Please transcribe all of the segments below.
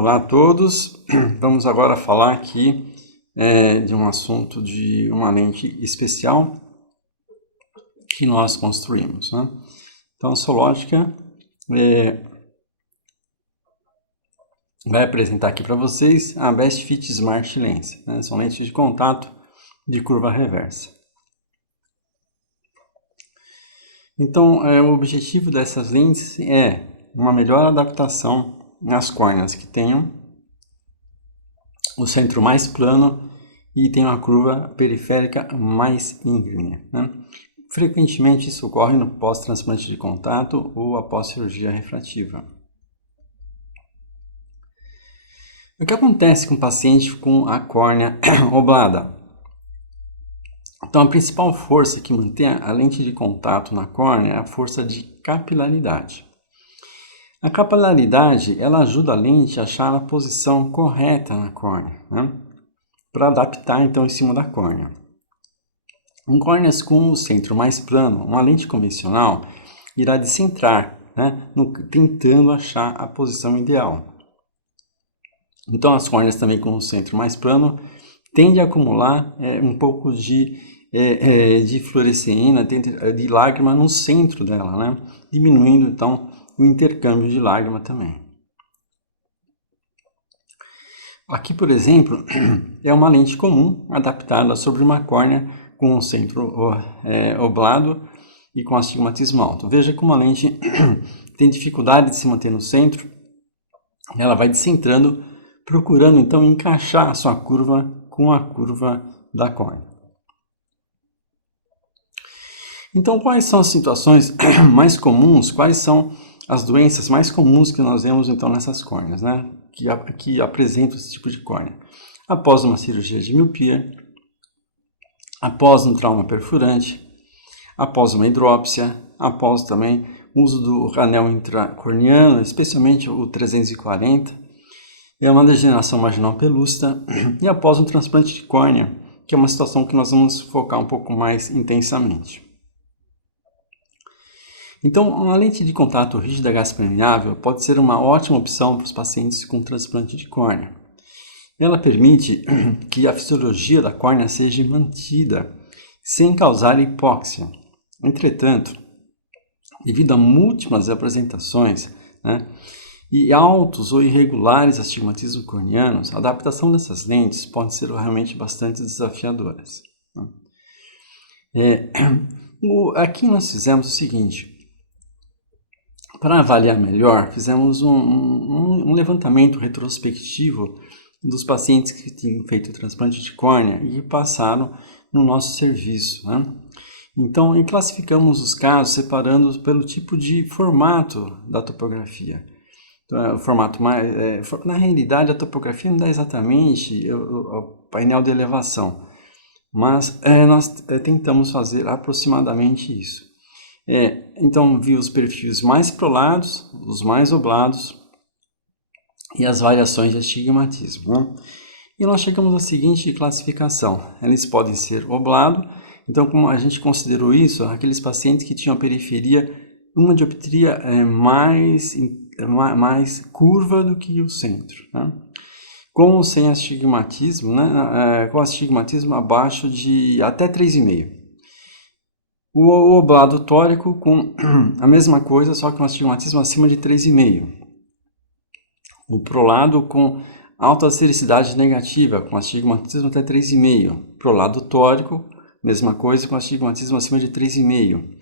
Olá a todos, vamos agora falar aqui de um assunto de uma lente especial que nós construímos, né? Então a Solótica vai apresentar aqui para vocês a Best Fit Smart Lens, né? São lentes de contato de curva reversa. Então o objetivo dessas lentes é uma melhor adaptação nas córneas que tenham o centro mais plano e tem uma curva periférica mais íngreme, né? Frequentemente isso ocorre no pós-transplante de contato ou após cirurgia refrativa. O que acontece com o paciente com a córnea oblada? Então a principal força que mantém a lente de contato na córnea é a força de capilaridade. A capilaridade ela ajuda a lente a achar a posição correta na córnea, né? Para adaptar então em cima da córnea. Em córneas com o centro mais plano, uma lente convencional irá descentrar, né? Tentando achar a posição ideal. Então as córneas também com o centro mais plano tendem a acumular um pouco de fluoresceína, de lágrima no centro dela, né? Diminuindo então o intercâmbio de lágrima também. Aqui, por exemplo, é uma lente comum adaptada sobre uma córnea com o centro oblado e com astigmatismo alto. Veja como a lente tem dificuldade de se manter no centro, ela vai descentrando, procurando então encaixar a sua curva com a curva da córnea. Então, quais são as situações mais comuns, quais são as doenças mais comuns que nós vemos então nessas córneas, né? Que apresentam esse tipo de córnea? Após uma cirurgia de miopia, após um trauma perfurante, após uma hidrópsia, após também o uso do anel intracorneano, especialmente o 340, é uma degeneração marginal pelúcida e após um transplante de córnea, que é uma situação que nós vamos focar um pouco mais intensamente. Então, uma lente de contato rígida gás permeável pode ser uma ótima opção para os pacientes com transplante de córnea. Ela permite que a fisiologia da córnea seja mantida sem causar hipóxia. Entretanto, devido a múltiplas apresentações, né, e altos ou irregulares astigmatismos corneanos, a adaptação dessas lentes pode ser realmente bastante desafiadoras. Aqui nós fizemos o seguinte. Para avaliar melhor, fizemos um levantamento retrospectivo dos pacientes que tinham feito o transplante de córnea e passaram no nosso serviço, né? Então, classificamos os casos separando pelo tipo de formato da topografia. Então, o formato na realidade, a topografia não dá exatamente o painel de elevação, mas nós tentamos fazer aproximadamente isso. Então, vi os perfis mais prolados, os mais oblados e as variações de astigmatismo, né? E nós chegamos à seguinte classificação. Eles podem ser oblado, então como a gente considerou isso, aqueles pacientes que tinham a periferia, uma dioptria mais curva do que o centro, né? Com ou sem astigmatismo, né? Com astigmatismo abaixo de até 3,5. O oblado tórico com a mesma coisa, só que um astigmatismo acima de 3,5. O prolado com alta sericidade negativa, com astigmatismo até 3,5. Prolado tórico, mesma coisa, com astigmatismo acima de 3,5.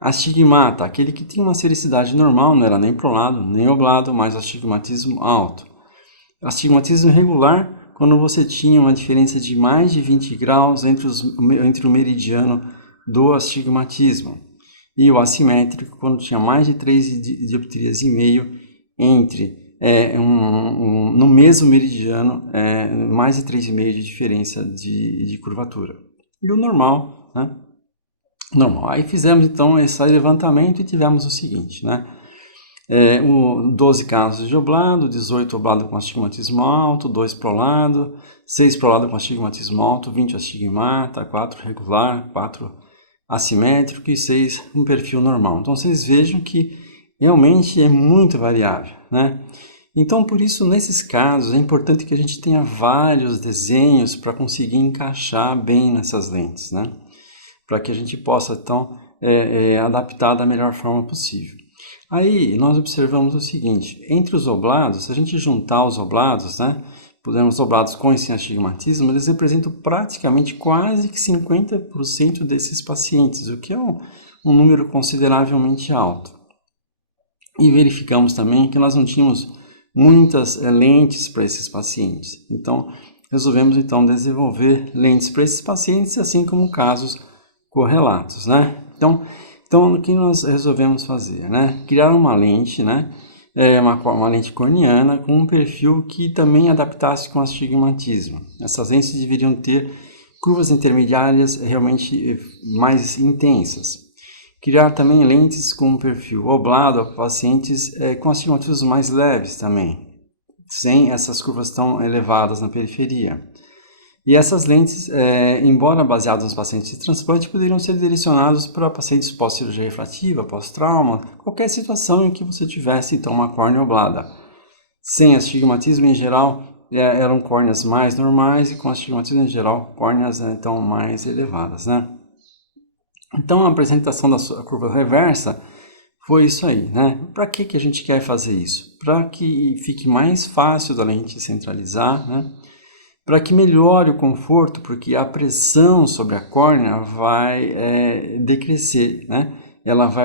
Astigmata, aquele que tinha uma sericidade normal, não era nem prolado, nem oblado, mas astigmatismo alto. Astigmatismo irregular, quando você tinha uma diferença de mais de 20 graus entre o meridiano do astigmatismo, e o assimétrico quando tinha mais de 3 dioptrias e meio entre no mesmo meridiano, mais de 3,5 de diferença de curvatura. E o normal, né? Normal. Aí fizemos então esse levantamento e tivemos o seguinte, né? 12 casos de oblado, 18 oblado com astigmatismo alto, 2 prolado, 6 prolado com astigmatismo alto, 20 astigmata, 4 regular, 4 assimétrico e 6 um perfil normal. Então vocês vejam que realmente é muito variável, né? Então, por isso, nesses casos, é importante que a gente tenha vários desenhos para conseguir encaixar bem nessas lentes, né? Para que a gente possa, então, adaptar da melhor forma possível. Aí, nós observamos o seguinte, entre os oblados, se a gente juntar os oblados, né? Os oblados com e sem astigmatismo, eles representam praticamente quase que 50% desses pacientes, o que é um número consideravelmente alto. E verificamos também que nós não tínhamos muitas lentes para esses pacientes. Então, resolvemos então desenvolver lentes para esses pacientes, assim como casos correlatos, né? Então o que nós resolvemos fazer, né? Criar uma lente, né? Uma lente corneana com um perfil que também adaptasse com astigmatismo. Essas lentes deveriam ter curvas intermediárias realmente mais intensas. Criar também lentes com um perfil oblado para pacientes com astigmatismos mais leves também, sem essas curvas tão elevadas na periferia. E essas lentes, embora baseadas nos pacientes de transplante, poderiam ser direcionadas para pacientes pós-cirurgia refrativa, pós-trauma, qualquer situação em que você tivesse então uma córnea oblada. Sem astigmatismo em geral, eram córneas mais normais e com astigmatismo em geral, córneas então mais elevadas, né? Então a apresentação da sua curva reversa foi isso aí, né? Para que a gente quer fazer isso? Para que fique mais fácil da lente centralizar, né? Para que melhore o conforto, porque a pressão sobre a córnea vai decrescer, né?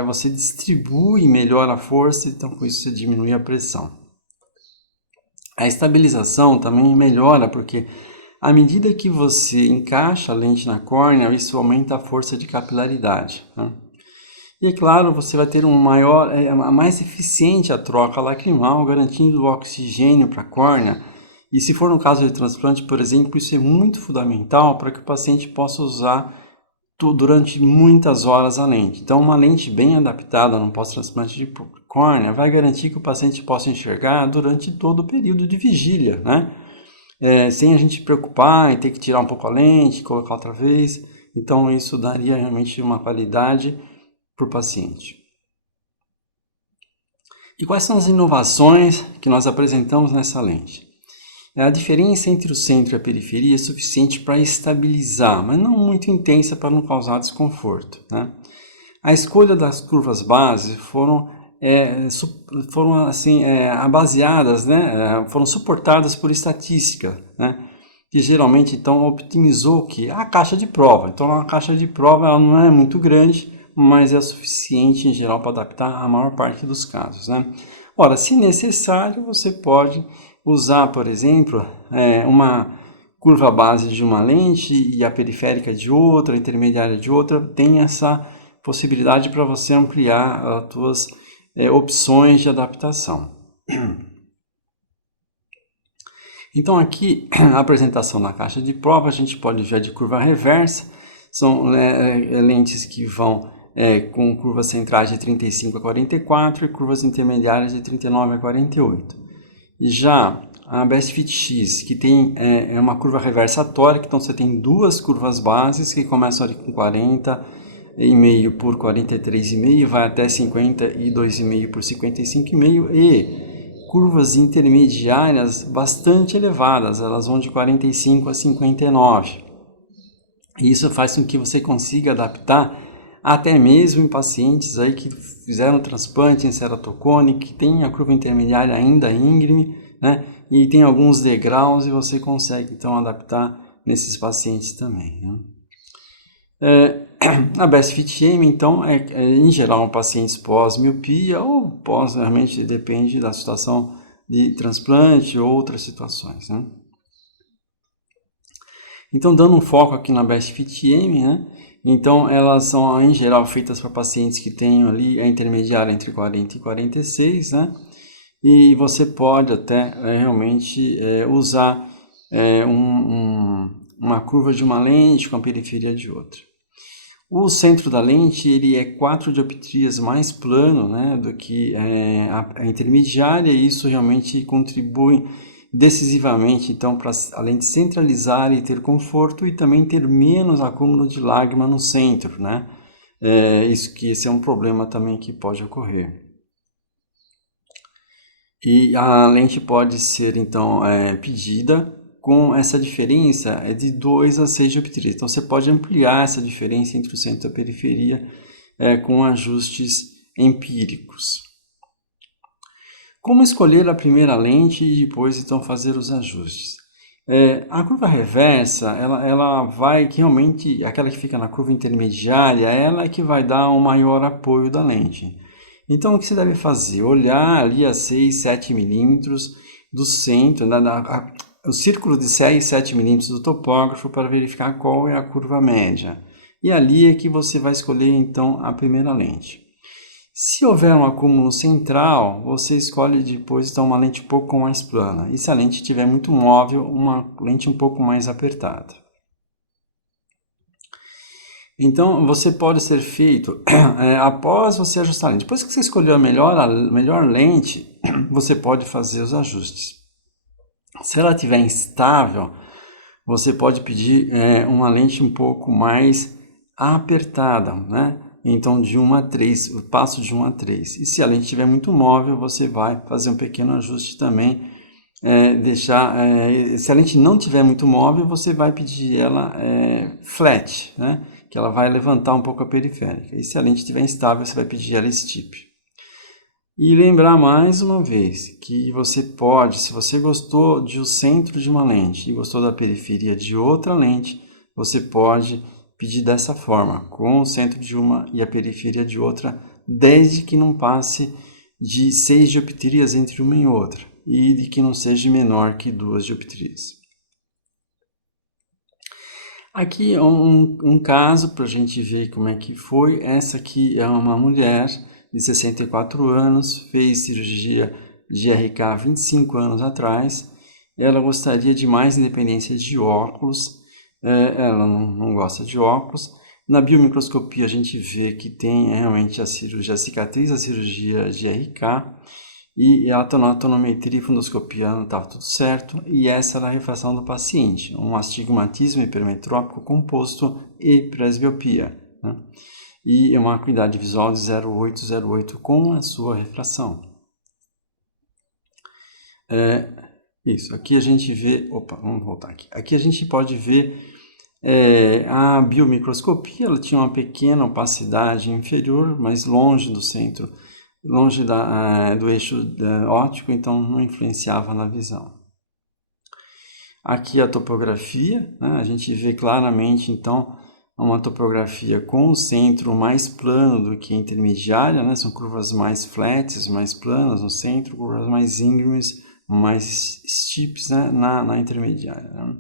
Você distribui melhor a força, então com isso você diminui a pressão. A estabilização também melhora, porque à medida que você encaixa a lente na córnea, isso aumenta a força de capilaridade, né? E é claro, você vai ter mais eficiente a troca lacrimal, garantindo o oxigênio para a córnea. E se for no caso de transplante, por exemplo, isso é muito fundamental para que o paciente possa usar durante muitas horas a lente. Então, uma lente bem adaptada no pós-transplante de córnea vai garantir que o paciente possa enxergar durante todo o período de vigília, né? Sem a gente preocupar em ter que tirar um pouco a lente, colocar outra vez. Então, isso daria realmente uma qualidade para o paciente. E quais são as inovações que nós apresentamos nessa lente? A diferença entre o centro e a periferia é suficiente para estabilizar, mas não muito intensa para não causar desconforto, né? A escolha das curvas base foram baseadas, né? Foram suportadas por estatística, né? Que geralmente então optimizou a caixa de prova. Então a caixa de prova ela não é muito grande, mas é suficiente em geral para adaptar a maior parte dos casos, né? Ora, se necessário, você pode usar, por exemplo, uma curva base de uma lente e a periférica de outra, a intermediária de outra. Tem essa possibilidade para você ampliar as suas opções de adaptação. Então aqui a apresentação na caixa de prova, a gente pode ver de curva reversa. São lentes que vão com curvas centrais de 35 a 44 e curvas intermediárias de 39 a 48. E já a Best Fit X, que tem uma curva reversa tórica, então você tem duas curvas bases que começam ali com 40,5 por 43,5 e vai até 52,5 por 55,5 e curvas intermediárias bastante elevadas, elas vão de 45 a 59. E isso faz com que você consiga adaptar até mesmo em pacientes aí que fizeram transplante em ceratocone, que tem a curva intermediária ainda íngreme, né? E tem alguns degraus e você consegue então adaptar nesses pacientes também, né? A Best Fit M, então, em geral pacientes pós-miopia ou pós, realmente depende da situação de transplante ou outras situações, né? Então, dando um foco aqui na Best Fit M, né? Então, elas são, em geral, feitas para pacientes que tenham ali a intermediária entre 40 e 46, né? E você pode até realmente usar uma curva de uma lente com a periferia de outra. O centro da lente ele é 4 dioptrias mais plano, né, do que a intermediária, e isso realmente contribui decisivamente então para a lente centralizar e ter conforto e também ter menos acúmulo de lágrima no centro, né? Esse é um problema também que pode ocorrer. E a lente pode ser, então, pedida com essa diferença de 2 a 6 dioptrias. Então, você pode ampliar essa diferença entre o centro e a periferia com ajustes empíricos. Como escolher a primeira lente e depois, então, fazer os ajustes? A curva reversa, ela vai que realmente, aquela que fica na curva intermediária, ela é que vai dar o maior apoio da lente. Então, o que você deve fazer? Olhar ali a 6, 7 milímetros do centro, o círculo de 6, 7 milímetros do topógrafo para verificar qual é a curva média. E ali é que você vai escolher, então, a primeira lente. Se houver um acúmulo central, você escolhe depois então, uma lente um pouco mais plana. E se a lente estiver muito móvel, uma lente um pouco mais apertada. Então, você pode ser feito após você ajustar a lente. Depois que você escolheu a melhor lente, você pode fazer os ajustes. Se ela estiver instável, você pode pedir uma lente um pouco mais apertada, né? Então, de 1 a 3, o passo de 1 a 3. E se a lente estiver muito móvel, você vai fazer um pequeno ajuste também. Se a lente não estiver muito móvel, você vai pedir ela flat, né? Que ela vai levantar um pouco a periférica. E se a lente estiver instável, você vai pedir ela steep. E lembrar mais uma vez que você pode, se você gostou do centro de uma lente e gostou da periferia de outra lente, você pode pedir dessa forma, com o centro de uma e a periferia de outra, desde que não passe de 6 dioptrias entre uma e outra e de que não seja menor que 2 dioptrias. Aqui é um caso para a gente ver como é que foi. Essa aqui é uma mulher de 64 anos, fez cirurgia de RK 25 anos atrás. Ela gostaria de mais independência de óculos, ela não gosta de óculos. Na biomicroscopia a gente vê que tem realmente a cicatriz da cirurgia de RK, e a tonometria e fundoscopia não estava tudo certo, e essa era a refração do paciente, um astigmatismo hipermetrópico composto e presbiopia, né? E uma acuidade visual de 0,808 com a sua refração. Isso, aqui a gente vê, vamos voltar aqui. Aqui a gente pode ver a biomicroscopia, ela tinha uma pequena opacidade inferior, mas longe do centro, longe do eixo óptico, então não influenciava na visão. Aqui a topografia, né? A gente vê claramente então uma topografia com o centro mais plano do que intermediária, né? São curvas mais flats, mais planas no centro, curvas mais íngremes, mais steeps, né? na intermediária, né?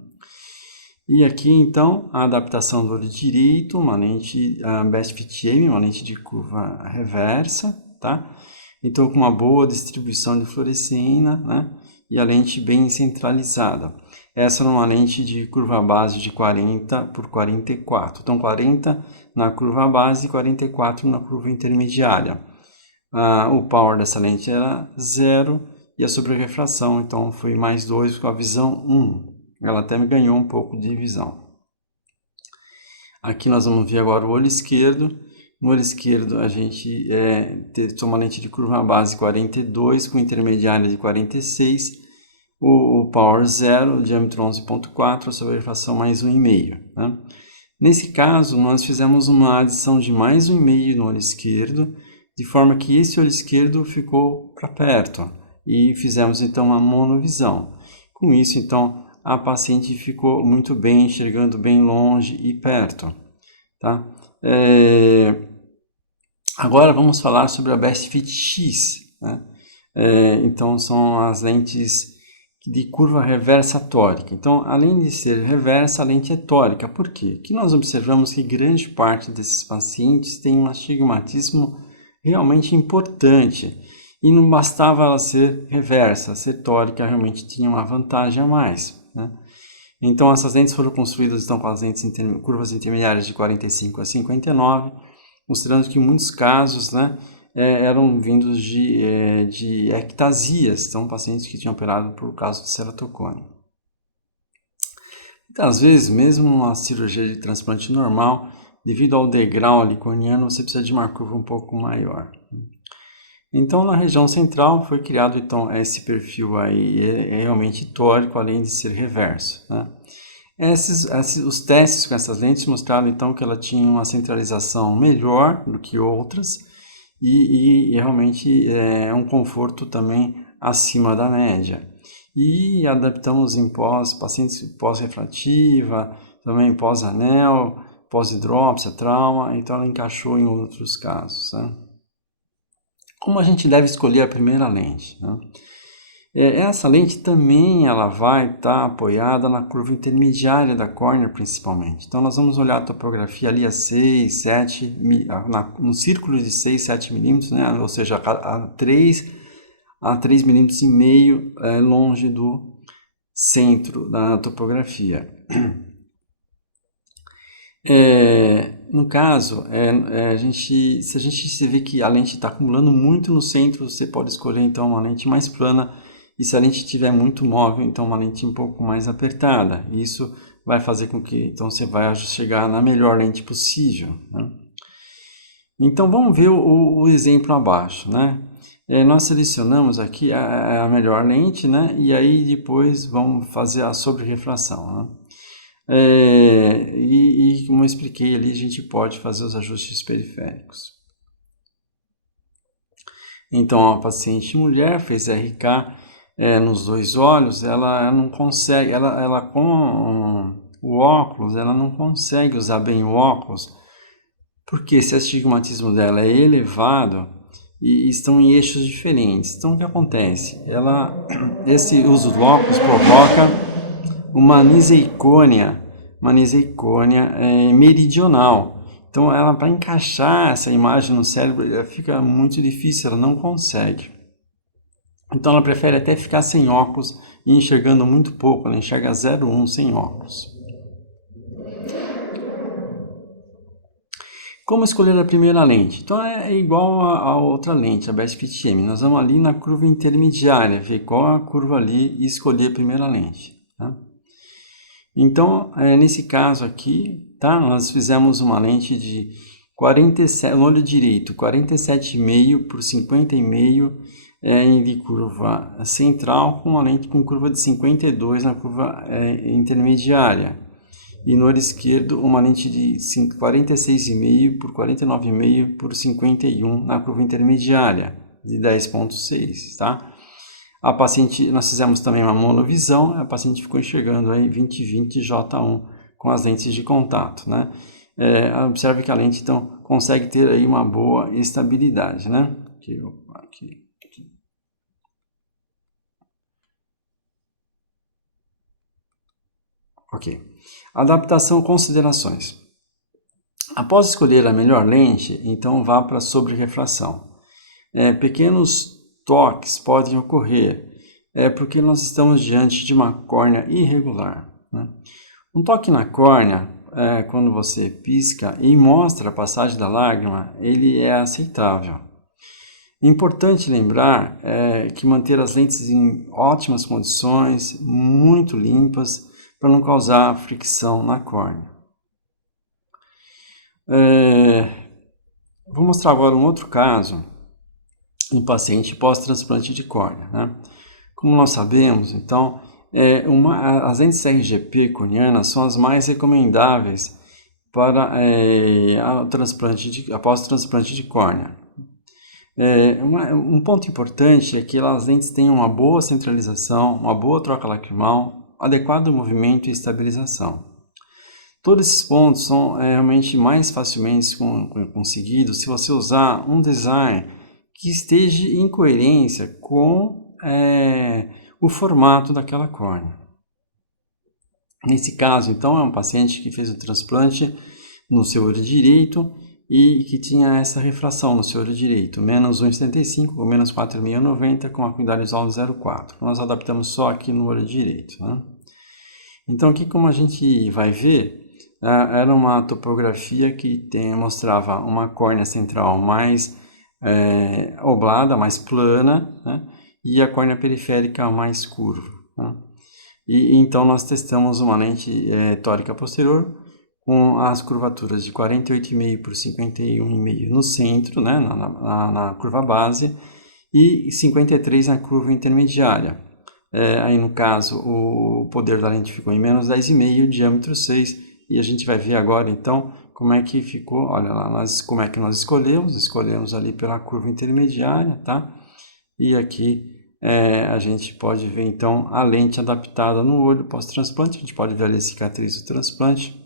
E aqui então a adaptação do olho direito, uma lente Best Fit M, uma lente de curva reversa, tá? Então com uma boa distribuição de fluorescina, né? E a lente bem centralizada. Essa é uma lente de curva base de 40 por 44. Então 40 na curva base e 44 na curva intermediária. O power dessa lente era 0 e a sobrerrefração então foi mais 2 com a visão 1. Ela até me ganhou um pouco de visão. Aqui nós vamos ver agora o olho esquerdo. No olho esquerdo a gente tem uma lente de curva base 42 com intermediária de 46. O power 0, o diâmetro 11.4, a sobrerrefração mais 1,5. Né? Nesse caso, nós fizemos uma adição de mais 1,5 no olho esquerdo, de forma que esse olho esquerdo ficou para perto. E fizemos então uma monovisão. Com isso, então, a paciente ficou muito bem, enxergando bem longe e perto. Tá? Agora vamos falar sobre a Best Fit X. Né? Então, são as lentes de curva reversa tórica. Então, além de ser reversa, a lente é tórica. Por quê? Porque nós observamos que grande parte desses pacientes tem um astigmatismo realmente importante. E não bastava ela ser reversa, ser tórica realmente tinha uma vantagem a mais, né? Então, essas lentes foram construídas então, com as lentes curvas intermediárias de 45 a 59, mostrando que em muitos casos, né, eram vindos de ectasias, então pacientes que tinham operado por causa de ceratocone. Então, às vezes, mesmo numa cirurgia de transplante normal, devido ao degrau liconiano, você precisa de uma curva um pouco maior. Então, na região central foi criado então esse perfil aí, é realmente tórico, além de ser reverso, né? Os testes com essas lentes mostraram então que ela tinha uma centralização melhor do que outras e realmente é um conforto também acima da média. E adaptamos em pacientes pós-refrativa, também pós-anel, pós-hidrópsia, trauma, então ela encaixou em outros casos, né? Como a gente deve escolher a primeira lente, né? Essa lente também ela vai estar apoiada na curva intermediária da córnea, principalmente. Então, nós vamos olhar a topografia ali a 6, 7, no círculo de 6, 7 milímetros, né? Ou seja, a 3 milímetros e meio longe do centro da topografia. No caso, se a gente se vê que a lente está acumulando muito no centro, você pode escolher então uma lente mais plana, e se a lente estiver muito móvel, então uma lente um pouco mais apertada. Isso vai fazer com que então você vai chegar na melhor lente possível, né? Então vamos ver o exemplo abaixo, né? Nós selecionamos aqui a melhor lente, né? E aí depois vamos fazer a sobre-refração, né? Como eu expliquei ali, a gente pode fazer os ajustes periféricos. Então, a paciente mulher fez RK nos dois olhos, ela não consegue, ela com o óculos, ela não consegue usar bem o óculos, porque esse astigmatismo dela é elevado e estão em eixos diferentes. Então, o que acontece? Esse uso do óculos provoca uma anisecônia meridional. Então, ela para encaixar essa imagem no cérebro fica muito difícil, ela não consegue. Então, ela prefere até ficar sem óculos e enxergando muito pouco, ela enxerga 0,1 sem óculos. Como escolher a primeira lente? Então, é igual a outra lente, a Best Fit M. Nós vamos ali na curva intermediária, ver qual é a curva ali e escolher a primeira lente, tá? Então, nesse caso aqui, tá? Nós fizemos uma lente de 47, no olho direito, 47,5 por 50,5 de curva central, com uma lente com curva de 52 na curva intermediária. E no olho esquerdo, uma lente de 46,5 por 49,5 por 51 na curva intermediária, de 10,6, tá? A paciente, nós fizemos também uma monovisão, a paciente ficou enxergando aí 20/20 J1 com as lentes de contato, né? Observe que a lente, então, consegue ter aí uma boa estabilidade, né? Aqui. Ok. Adaptação, considerações. Após escolher a melhor lente, então vá para a sobre-refração. Pequenos toques podem ocorrer, porque nós estamos diante de uma córnea irregular, né? Um toque na córnea, quando você pisca e mostra a passagem da lágrima, ele é aceitável. Importante lembrar que manter as lentes em ótimas condições, muito limpas, para não causar fricção na córnea. Vou mostrar agora um outro caso, um paciente pós-transplante de córnea, né? Como nós sabemos, então, as lentes RGP corneanas são as mais recomendáveis para após o transplante de córnea. Um ponto importante é que as lentes tenham uma boa centralização, uma boa troca lacrimal, adequado movimento e estabilização. Todos esses pontos são realmente mais facilmente conseguidos se você usar um design que esteja em coerência com o formato daquela córnea. Nesse caso, então, é um paciente que fez o transplante no seu olho direito e que tinha essa refração no seu olho direito, menos 1,75 ou menos 4,690 com acuidade visual de 0,4. Nós adaptamos só aqui no olho direito, né? Então, aqui como a gente vai ver, era uma topografia que mostrava uma córnea central mais oblada, mais plana, né? E a córnea periférica mais curva, né? E então nós testamos uma lente tórica posterior com as curvaturas de 48,5 por 51,5 no centro, né? na curva base, e 53 na curva intermediária. Aí no caso o poder da lente ficou em menos 10,5, diâmetro 6, e a gente vai ver agora então como é que ficou. Olha lá, como é que nós escolhemos ali pela curva intermediária, tá? E aqui a gente pode ver então a lente adaptada no olho pós-transplante, a gente pode ver ali a cicatriz do transplante.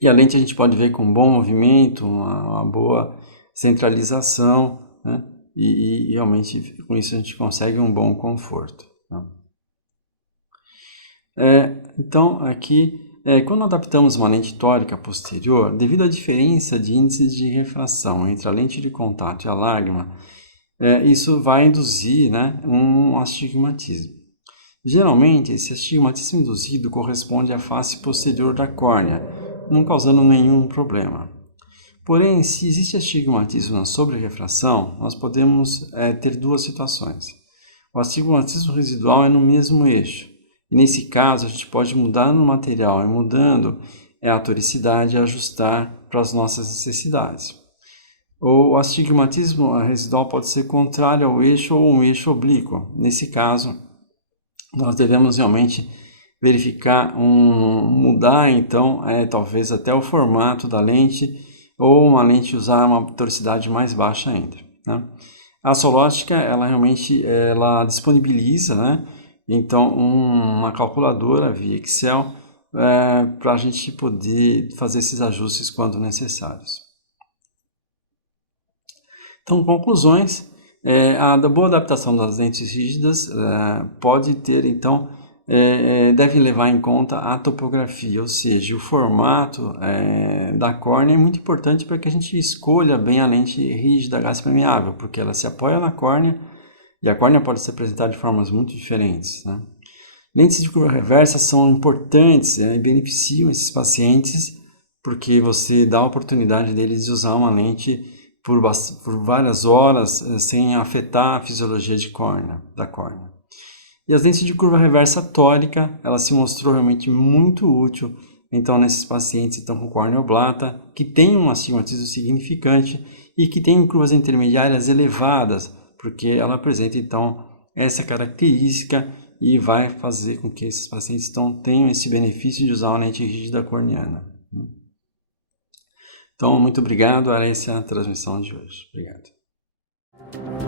E a lente a gente pode ver com um bom movimento, uma boa centralização, né? E realmente com isso a gente consegue um bom conforto, tá? Então aqui, quando adaptamos uma lente tórica posterior, devido à diferença de índices de refração entre a lente de contato e a lágrima, isso vai induzir, né, um astigmatismo. Geralmente, esse astigmatismo induzido corresponde à face posterior da córnea, não causando nenhum problema. Porém, se existe astigmatismo na sobrerrefração, nós podemos ter duas situações. O astigmatismo residual é no mesmo eixo, e nesse caso a gente pode mudar no material, e mudando a toricidade e ajustar para as nossas necessidades. O astigmatismo residual pode ser contrário ao eixo ou um eixo oblíquo. Nesse caso, nós devemos realmente verificar, mudar então, talvez até o formato da lente, ou uma lente usar uma toricidade mais baixa ainda, né? A Solótica, ela realmente disponibiliza, né, então uma calculadora via Excel para a gente poder fazer esses ajustes quando necessários. Então, conclusões. A boa adaptação das lentes rígidas pode ter, então, deve levar em conta a topografia, ou seja, o formato da córnea é muito importante para que a gente escolha bem a lente rígida gás permeável, porque ela se apoia na córnea e a córnea pode se apresentar de formas muito diferentes, né? Lentes de curva reversa são importantes e beneficiam esses pacientes porque você dá a oportunidade deles de usar uma lente por várias horas sem afetar a fisiologia da córnea. E as lentes de curva reversa tórica, ela se mostrou realmente muito útil, então, nesses pacientes então, com córnea oblata, que tem um astigmatismo significante e que tem curvas intermediárias elevadas, porque ela apresenta, então, essa característica e vai fazer com que esses pacientes então, tenham esse benefício de usar uma lente rígida corneana. Então, muito obrigado. Essa é a transmissão de hoje. Obrigado.